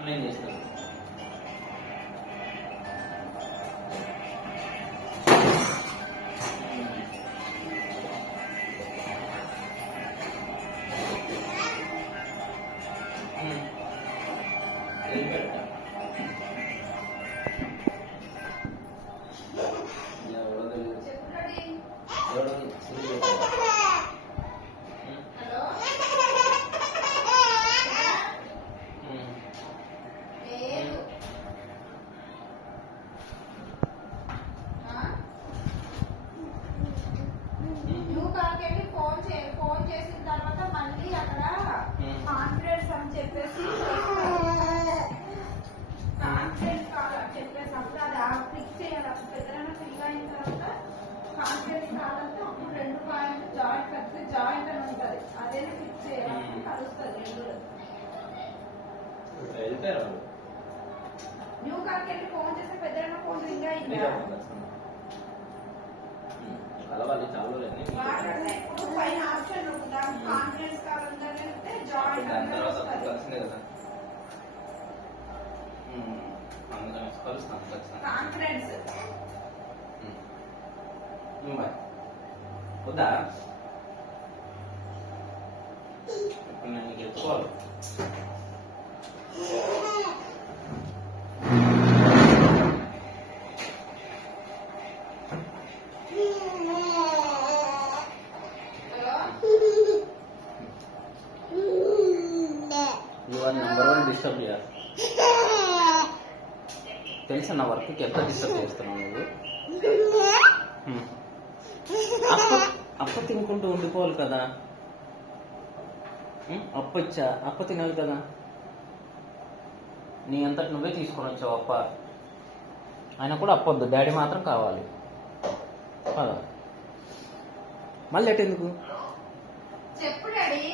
Online చేస్తాను. Phone చేసిన తర్వాత మళ్ళీ అక్కడ కాన్ఫిడెన్స్ అని చెప్పేసి కాన్ఫిడెన్స్ కావాలని చెప్పేసి అప్పుడు అది క్లిక్ చేయాలి. అప్పుడు పెద్దగా క్లిక్ అయిన తర్వాత కాన్ఫిడెన్స్ కావాలంటే అప్పుడు 2 పాయింట్ జాయింట్ పెడితే జాయింట్ అని ఉంటుంది. అదేనా క్లిక్ చేయాలి, కలుస్తుంది రెండు. న్యూ కార్కి వెళ్ళి ఫోన్ చేస్తే పెద్దగా ఫోన్ రింగ్ అయిందా? పైన ఆప్షన్ కాన్ఫిడెన్స్ కావాలంటే జాయింట్ కాన్ఫిడెన్స్ వద్దా ఇప్పుడు నేను నీకు ఎత్తుకోవాలి. నెంబర్ 1 డిస్టర్బ్ చేయాలి. తెలుసా నా వర్క్కి ఎంత డిస్టర్బ్ చేస్తున్నావు నువ్వు? అప్ప తినుకుంటూ ఉండిపోవాలి కదా. అప్ప ఇచ్చా, అప్ప తినాలి కదా. నీ అంతటి నువ్వే తీసుకొని వచ్చావు అప్ప. ఆయన కూడా అప్పొద్దు, డాడీ మాత్రం కావాలి. మళ్ళీ ఎటు ఎందుకు చెప్పు డాడీ.